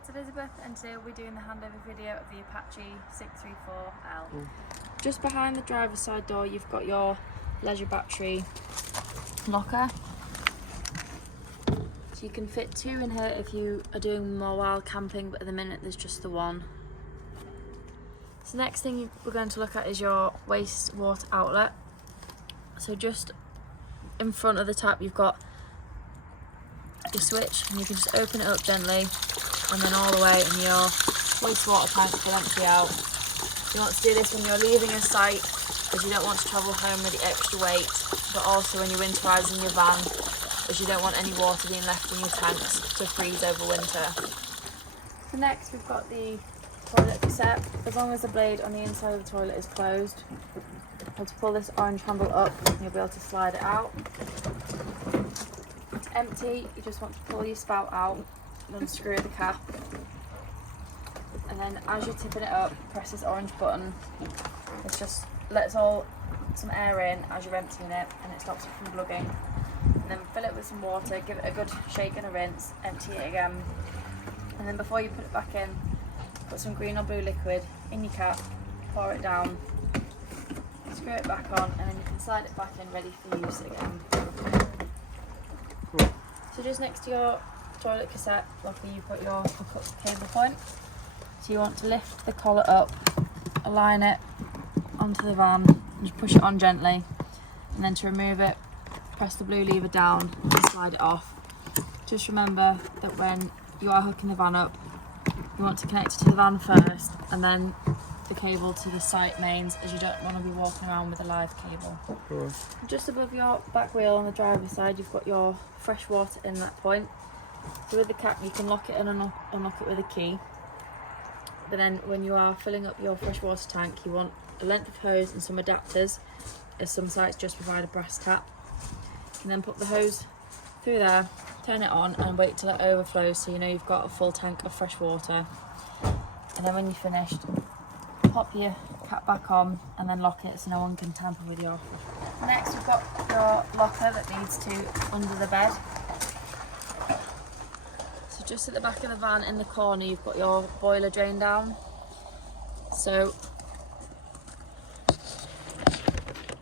it's Elizabeth and today we'll be doing the handover video of the Apache 634L. Just behind the driver's side door you've got your leisure battery locker. So you can fit two in here if you are doing more wild camping, but at the minute there's just the one. So the next thing we're going to look at is your wastewater outlet. So just in front of the tap you've got your switch and you can just open it up gently and then all the way and your wastewater tank will empty out. You want to do this when you're leaving a site as you don't want to travel home with the extra weight, but also when you're winterising your van as you don't want any water being left in your tanks to freeze over winter. So next we've got the toilet cassette. As long as the blade on the inside of the toilet is closed, you have to pull this orange handle up and you'll be able to slide it out. It's empty, you just want to pull your spout out and unscrew the cap. And then as you're tipping it up, press this orange button. It just lets some air in as you're emptying it and it stops it from plugging. And then fill it with some water, give it a good shake and a rinse, empty it again. And then before you put it back in, put some green or blue liquid in your cap, pour it down, screw it back on, and then you can slide it back in ready for use again. Cool. So just next to your toilet cassette locker you've got your hookup cable point. So you want to lift the collar up, align it onto the van, and just push it on gently. And then to remove it, press the blue lever down and slide it off. Just remember that when you are hooking the van up, you want to connect it to the van first and then the cable to the site mains, as you don't want to be walking around with a live cable. Cool. Just above your back wheel on the driver's side you've got your fresh water inlet point. So with the cap you can lock it and unlock it with a key. But then when you are filling up your freshwater tank you want a length of hose and some adapters, as some sites just provide a brass tap. And then put the hose through there, turn it on and wait till it overflows so you know you've got a full tank of fresh water. And then when you're finished, pop your cap back on and then lock it so no one can tamper with your. Next we've got your locker that leads to under the bed. So just at the back of the van in the corner you've got your boiler drain down. So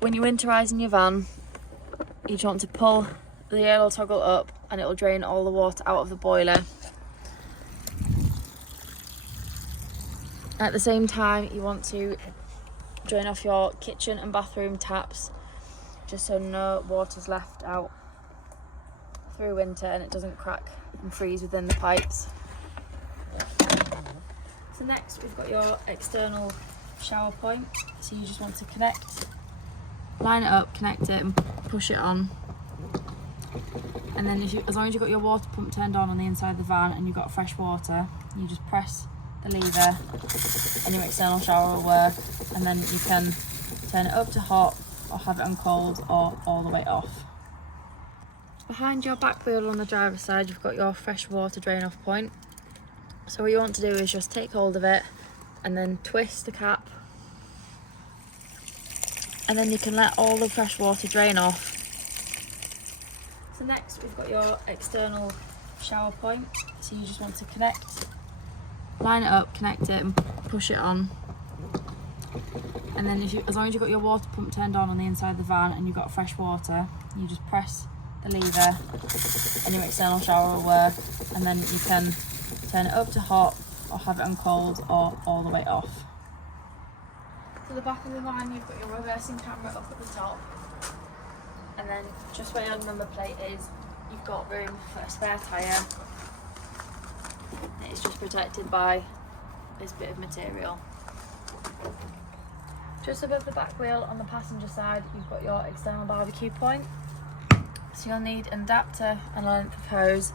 when you're winterising your van you just want to pull the yellow toggle up and it will drain all the water out of the boiler. At the same time you want to drain off your kitchen and bathroom taps just so no water's left out through winter and it doesn't crack and freeze within the pipes. So next we've got your external shower point. So you just want to line it up, connect it and push it on. And then as long as you've got your water pump turned on the inside of the van and you've got fresh water, you just press the lever and your external shower will work, and then you can turn it up to hot or have it on cold or all the way off. Behind your back wheel on the driver's side you've got your fresh water drain off point. So what you want to do is just take hold of it and then twist the cap, and then you can let all the fresh water drain off. So next we've got your external shower point. So you just want to line it up, connect it and push it on. And then as long as you've got your water pump turned on the inside of the van and you've got fresh water, you just press the lever and your external shower will work, and then you can turn it up to hot or have it on cold or all the way off. To the back of the van you've got your reversing camera up at the top, and then just where your number plate is you've got room for a spare tyre. It's just protected by this bit of material. Just above the back wheel on the passenger side you've got your external barbecue point. So you'll need an adapter and a length of hose,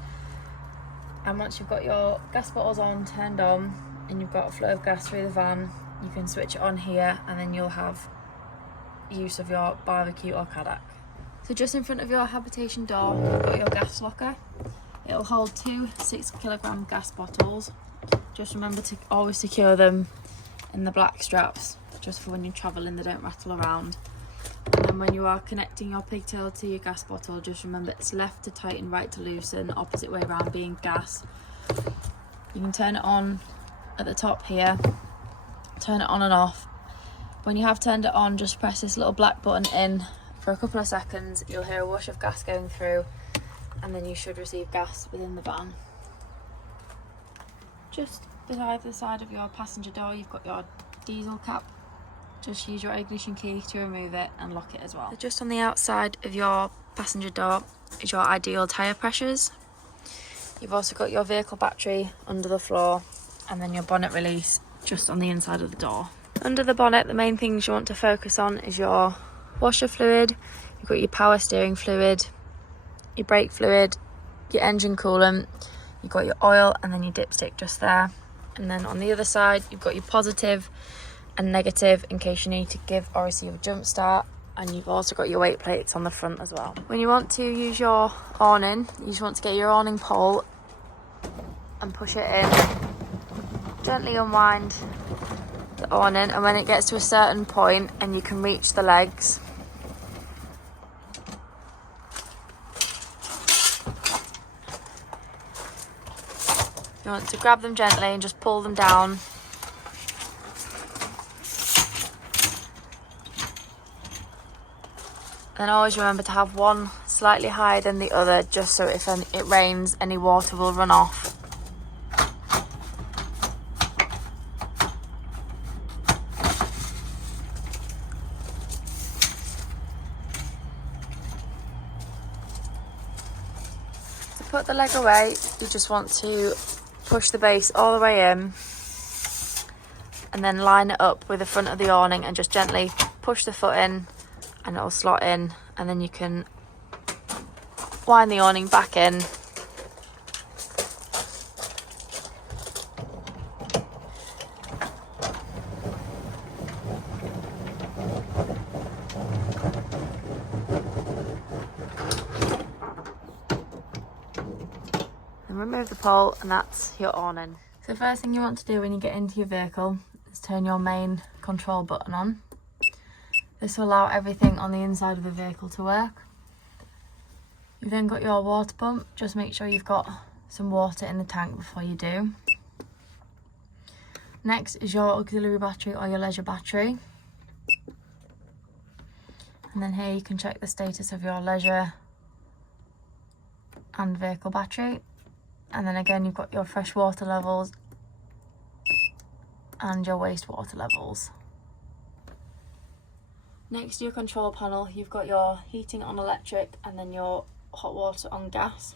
and once you've got your gas bottles turned on and you've got a flow of gas through the van, you can switch it on here and then you'll have use of your barbecue or Kadak. So just in front of your habitation door you've got your gas locker. It'll hold 2 6-kilogram gas bottles. Just remember to always secure them in the black straps just for when you're travelling they don't rattle around. And then when you are connecting your pigtail to your gas bottle, just remember it's left to tighten, right to loosen, opposite way around being gas. You can turn it on at the top here, turn it on and off. When you have turned it on, just press this little black button in for a couple of seconds. You'll hear a whoosh of gas going through, and then you should receive gas within the van. Just beside the side of your passenger door, you've got your diesel cap. Just use your ignition key to remove it and lock it as well. So just on the outside of your passenger door is your ideal tyre pressures. You've also got your vehicle battery under the floor, and then your bonnet release just on the inside of the door. Under the bonnet, the main things you want to focus on is your washer fluid, you've got your power steering fluid, your brake fluid, your engine coolant, you've got your oil, and then your dipstick just there. And then on the other side, you've got your positive and negative in case you need to give or receive a jump start, and you've also got your weight plates on the front as well. When you want to use your awning, you just want to get your awning pole and push it in, gently unwind the awning, and when it gets to a certain point and you can reach the legs, you want to grab them gently and just pull them down. Then always remember to have one slightly higher than the other, just so if it rains, any water will run off. To put the leg away, you just want to push the base all the way in and then line it up with the front of the awning and just gently push the foot in, and it'll slot in, and then you can wind the awning back in. And remove the pole, and that's your awning. So the first thing you want to do when you get into your vehicle is turn your main control button on. This will allow everything on the inside of the vehicle to work. You've then got your water pump. Just make sure you've got some water in the tank before you do. Next is your auxiliary battery or your leisure battery. And then here you can check the status of your leisure and vehicle battery. And then again, you've got your fresh water levels and your wastewater levels. Next to your control panel, you've got your heating on electric and then your hot water on gas.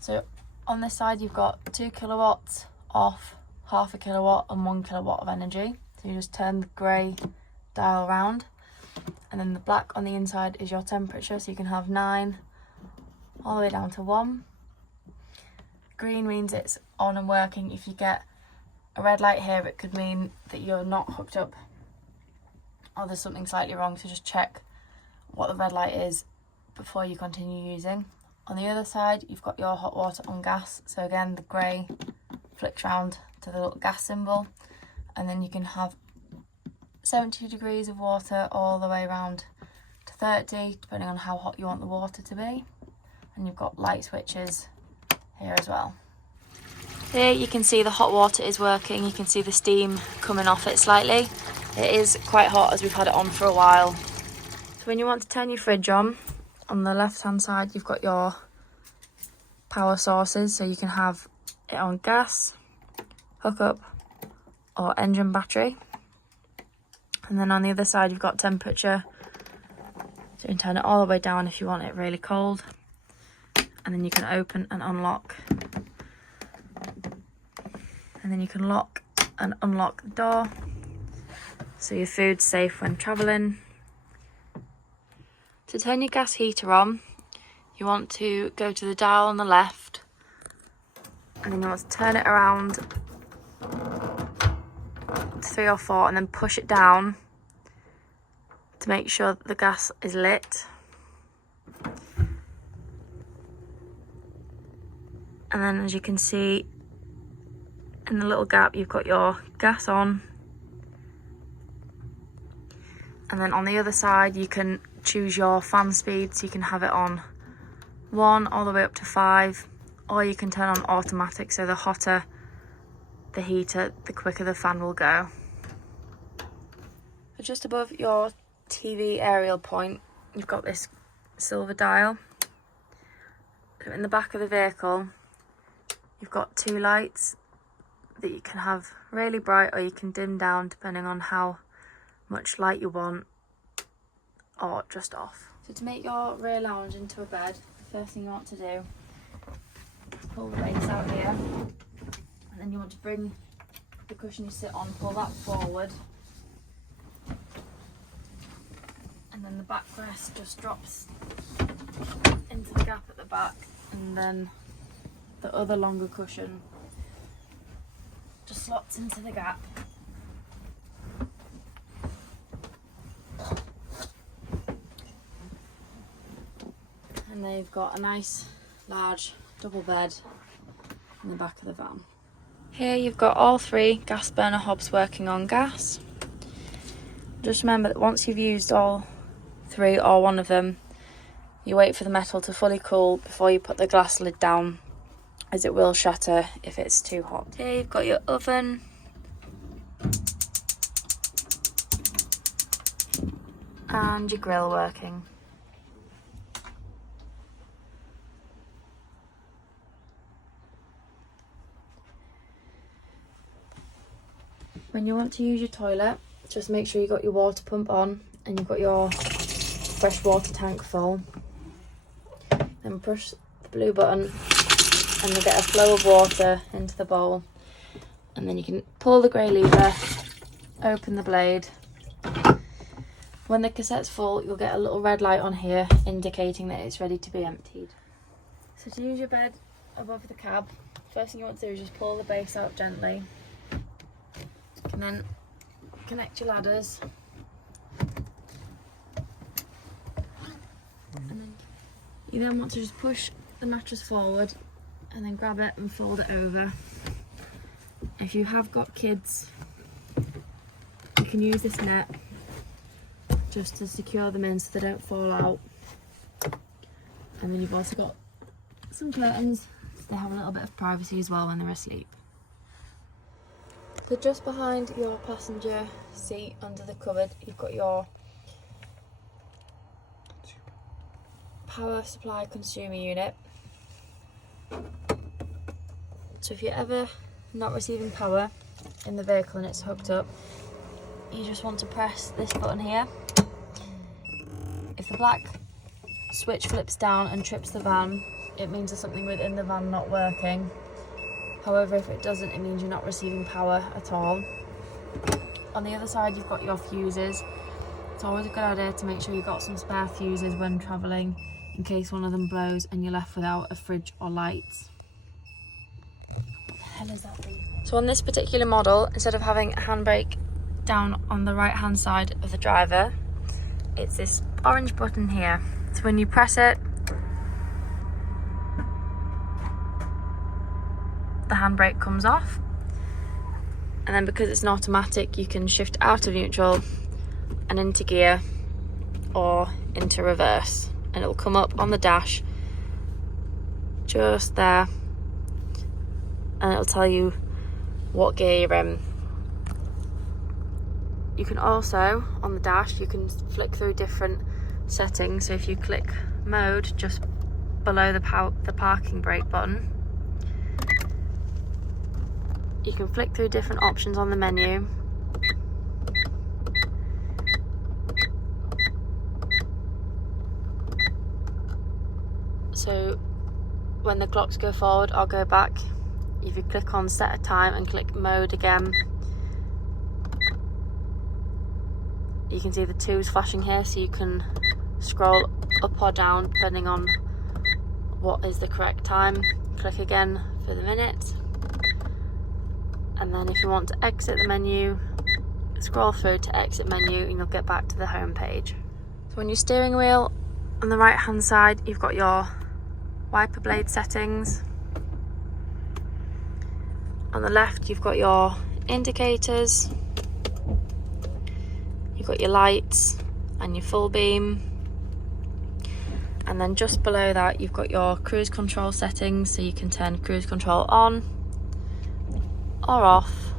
So on this side, you've got 2 kilowatts off, half a kilowatt and 1 kilowatt of energy. So you just turn the grey dial around, and then the black on the inside is your temperature. So you can have 9 all the way down to 1. Green means it's on and working. If you get a red light here, it could mean that you're not hooked up or there's something slightly wrong, so just check what the red light is before you continue using. On the other side, you've got your hot water on gas. So again, the grey flicks round to the little gas symbol, and then you can have 70 degrees of water all the way around to 30, depending on how hot you want the water to be. And you've got light switches here as well. Here you can see the hot water is working. You can see the steam coming off it slightly. It is quite hot as we've had it on for a while. So when you want to turn your fridge on the left hand side, you've got your power sources. So you can have it on gas, hookup, or engine battery. And then on the other side, you've got temperature. So you can turn it all the way down if you want it really cold. And then you can open and unlock. And then you can lock and unlock the door, so your food's safe when travelling. To turn your gas heater on, you want to go to the dial on the left, and then you want to turn it around to 3 or 4 and then push it down to make sure that the gas is lit. And then as you can see in the little gap, you've got your gas on. And then on the other side, you can choose your fan speed, so you can have it on 1 all the way up to 5, or you can turn on automatic, so the hotter the heater, the quicker the fan will go. So just above your TV aerial point, you've got this silver dial. So in the back of the vehicle, you've got 2 lights that you can have really bright, or you can dim down depending on how much light you want, or just off. So to make your rear lounge into a bed, the first thing you want to do is pull the base out here, and then you want to bring the cushion you sit on, pull that forward, and then the backrest just drops into the gap at the back, and then the other longer cushion just slots into the gap. And then you've got a nice large double bed in the back of the van. Here you've got all 3 gas burner hobs working on gas. Just remember that once you've used all 3 or one of them, you wait for the metal to fully cool before you put the glass lid down, as it will shatter if it's too hot. Here you've got your oven, and your grill working. When you want to use your toilet, just make sure you've got your water pump on and you've got your fresh water tank full. Then push the blue button and you'll get a flow of water into the bowl. And then you can pull the grey lever, open the blade. When the cassette's full, you'll get a little red light on here indicating that it's ready to be emptied. So to use your bed above the cab, first thing you want to do is just pull the base out gently. And then connect your ladders. And then you then want to just push the mattress forward and then grab it and fold it over. If you have got kids, you can use this net just to secure them in so they don't fall out. And then you've also got some curtains so they have a little bit of privacy as well when they're asleep. So just behind your passenger seat under the cupboard, you've got your power supply consumer unit. So if you're ever not receiving power in the vehicle and it's hooked up, you just want to press this button here. If the black switch flips down and trips the van, it means there's something within the van not working. However, if it doesn't, it means you're not receiving power at all. On the other side, you've got your fuses. It's always a good idea to make sure you've got some spare fuses when travelling, in case one of them blows and you're left without a fridge or lights. What the hell is that thing? So on this particular model, instead of having a handbrake down on the right hand side of the driver, it's this orange button here. So when you press it, the handbrake comes off, and then because it's an automatic, you can shift out of neutral and into gear or into reverse, and it'll come up on the dash just there, and it'll tell you what gear you're in. You can also, on the dash, you can flick through different settings. So if you click mode just below the parking brake button, you can flick through different options on the menu. So when the clocks go forward or go back, if you click on set a time and click mode again, you can see the 2's flashing here, so you can scroll up or down depending on what is the correct time. Click again for the minute. And then if you want to exit the menu, scroll through to exit menu and you'll get back to the home page. So on your steering wheel, on the right hand side, you've got your wiper blade settings. On the left, you've got your indicators, you've got your lights and your full beam. And And then just below that you've got your cruise control settings, so you can turn cruise control on or off.